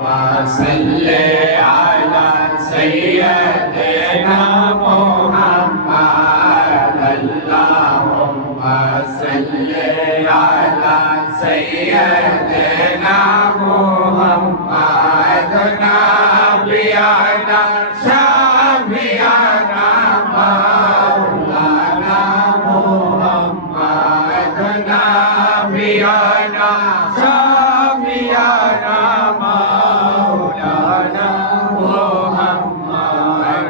صل على سيدنا محمد اللهم صل على سيدنا محمد نبينا شفيعنا مولانا محمد نبينا شفيعنا مولانا محمد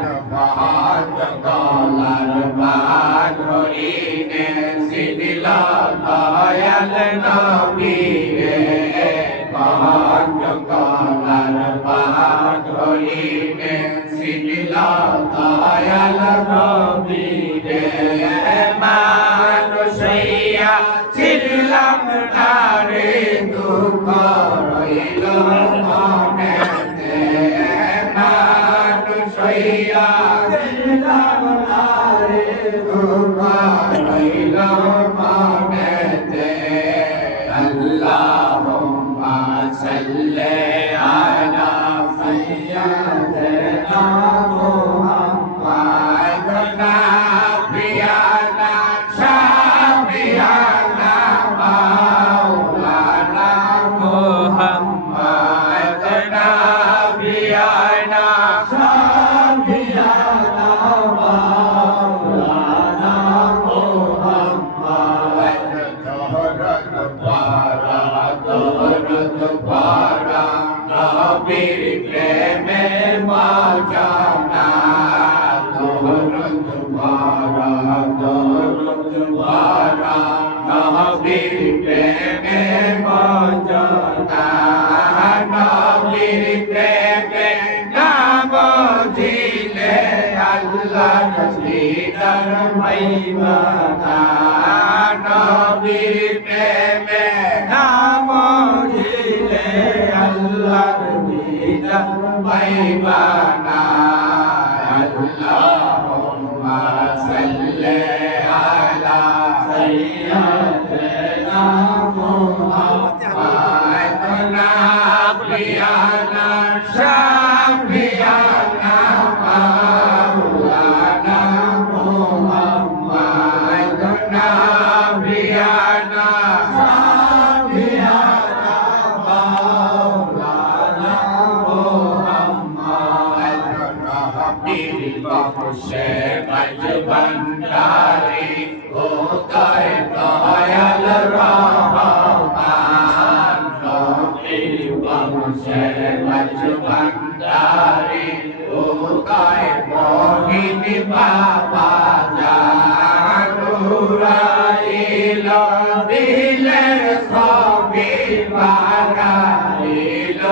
ফাতকালার বাদরিনে সিদিলা দয়াল নবী রে ফাতকালার বাদরিনে সিদিলা দয়াল নবী রে মানুষইয়া ছিলাম না রে দুঃখ রইল মনেতে মানুষইয়া ছিলাম না রে দুঃখ রইল মনেতে আল্লাহুম্মা সাল্লি আলা সাইয়্যিদিনা মুহাম্মাদ নাবিয়ানা শাফিয়ানা মাওলানা মুহাম্মাদ নাবিয়ানা শাফিয়ানা মাওলানা মুহাম্মাদ দরদ পারা নবীর প্রেমে মাজানা দরদ পারা নবীর প্রেমে মাজানা নবীর প্রেমে নাম দিলে আল্লাহ দিদার পাইবানা নবীর প্রেমে নাম দিলে আল্লাহ দিদার পাইবানা আল্লাহুম্মা সাল্লি আলা সাইয়্যিদিনা মুহাম্মাদ নাবিয়ানা শাফিয়ানা মাওলানা মুহাম্মাদ নাবিয়ানা শাফিয়ানা মাওলানা মুহাম্মাদ নবীর বংশে মজবন্দারি উদয় দয়াল রহমান নবীর বংশে মজবন্দারি উদয় মোহিনী বাবা জানুরাইল দিলের ছবি বানাইল